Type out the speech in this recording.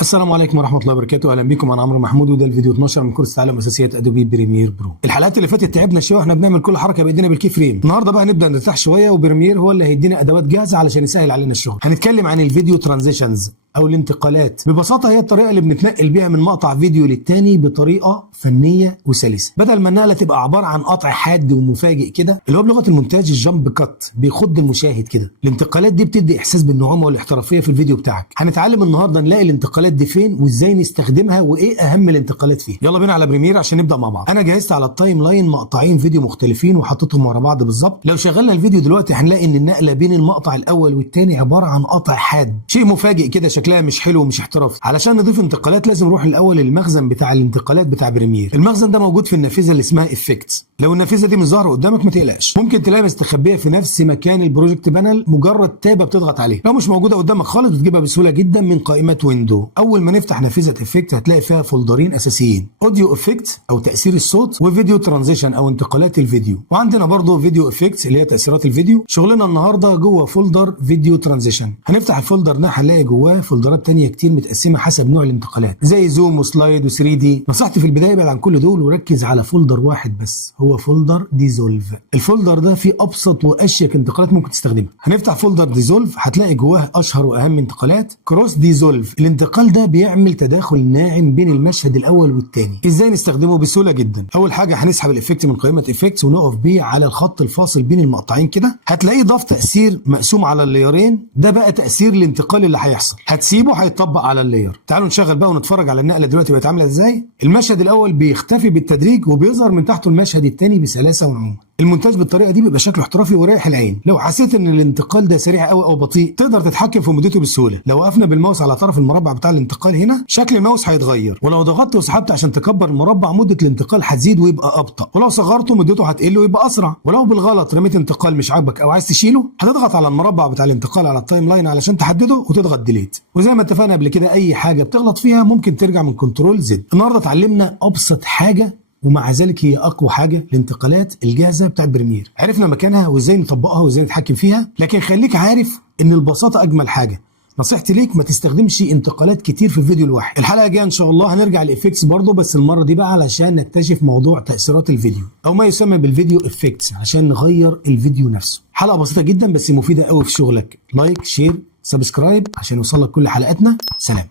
السلام عليكم ورحمه الله وبركاته. اهلا بكم، انا عمرو محمود وده الفيديو 12 من كورس تعلم اساسيات ادوبي بريمير برو. الحلقات اللي فاتت تعبنا شويه واحنا بنعمل كل حركه بايدينا بالكي فريم. النهارده بقى هنبدا نرتاح شويه وبريمير هو اللي هيدينا ادوات جاهزه علشان يسهل علينا الشغل. هنتكلم عن الفيديو ترانزيشنز او الانتقالات. ببساطه هي الطريقه اللي بنتنقل بيها من مقطع فيديو للتاني بطريقه فنيه وسلسه، بدل ما النقله تبقى عباره عن قطع حاد ومفاجئ كده اللي هو بلغه المونتاج الجامب كات بيخض المشاهد كده. الانتقالات دي بتدي احساس بالنعومه والاحترافيه في الفيديو بتاعك. هنتعلم النهارده نلاقي الانتقالات دي فين وازاي نستخدمها وايه اهم الانتقالات فيها. يلا بينا على بريمير عشان نبدا مع بعض. انا جهزت على التايم لاين مقطعين فيديو مختلفين وحطيتهم ورا بعض بالظبط. لو شغلنا الفيديو دلوقتي هنلاقي ان النقله بين المقطع الاول والثاني عباره عن قطع حاد، شيء مفاجئ كده شكلها مش حلو ومش احترافي. علشان نضيف انتقالات لازم نروح الاول للمخزن بتاع الانتقالات بتاع بريمير. المخزن ده موجود في النافذه اللي اسمها افكتس. لو النافذه دي مش ظاهره قدامك ما تقلقش، ممكن تلاقيها مستخبيه في نفس مكان البروجكت بانل، مجرد تابه بتضغط عليه. لو مش موجوده قدامك خالص بتجيبها بسهوله جدا من قائمه ويندو. اول ما نفتح نافذه افكت هتلاقي فيها فولدرين اساسيين: اوديو افكت او تاثير الصوت، وفيديو ترانزيشن او انتقالات الفيديو. وعندنا برضه فيديو افكتس اللي هي تاثيرات الفيديو. شغلنا النهارده جوه فولدر فيديو ترانزيشن. هنفتح الفولدر ده هنلاقي جواه فولدرات تانية كتير متقسمه حسب نوع الانتقالات زي زوم وسلايد و3 دي. نصيحتي في البدايه ابعد عن كل دول وركز على فولدر واحد بس، هو فولدر ديزولف. الفولدر ده فيه ابسط واشيك انتقالات ممكن تستخدمها. هنفتح فولدر ديزولف هتلاقي جواه اشهر واهم انتقالات. كروس ديزولف، الانتقال ده بيعمل تداخل ناعم بين المشهد الاول والثاني. ازاي نستخدمه؟ بسهوله جدا. اول حاجه هنسحب الافكت من قائمه افكتس ونقف بيه على الخط الفاصل بين المقطعين كده، هتلاقيه ضاف تاثير مقسوم على اللايرين. ده بقى تاثير الانتقال اللي هيحصل، هتسيبه هيتطبق على اللاير. تعالوا نشغل بقى ونتفرج على النقله دلوقتي بقت عامله ازاي. المشهد الاول بيختفي بالتدريج وبيظهر من تحته المشهد الثاني بسلاسه ونعومه. المونتاج بالطريقه دي بيبقى شكله احترافي ورايح العين. لو حسيت ان الانتقال ده سريع قوي او بطيء تقدر تتحكم في مدته بسهوله. لو وقفنا بالماوس على طرف المربع بتاع الانتقال هنا شكل الماوس هيتغير، ولو ضغطت وسحبت عشان تكبر المربع مده الانتقال هتزيد ويبقى ابطا، ولو صغرته مدته هتقل ويبقى اسرع. ولو بالغلط رميت انتقال مش عاجبك او عايز تشيله هتضغط على المربع بتاع الانتقال على التايم لاين علشان تحدده وتضغط ديليت. وزي ما اتفقنا قبل كده اي حاجه بتغلط فيها ممكن ترجع من كنترول زد. النهارده اتعلمنا ابسط حاجه ومع ذلك هي اقوى حاجه، الانتقالات الجاهزه بتاعت بريمير. عرفنا مكانها وازاي نطبقها وازاي نتحكم فيها، لكن خليك عارف ان البساطه اجمل حاجه. نصيحتي ليك ما تستخدمش انتقالات كتير في الفيديو الواحد. الحلقه الجايه ان شاء الله هنرجع للافكتس برضه، بس المره دي بقى علشان نكتشف موضوع تاثيرات الفيديو او ما يسمى بالفيديو افكتس عشان نغير الفيديو نفسه. حلقه بسيطه جدا بس مفيده قوي في شغلك. لايك، شير، سبسكرايب عشان يوصلك كل حلقاتنا. سلام.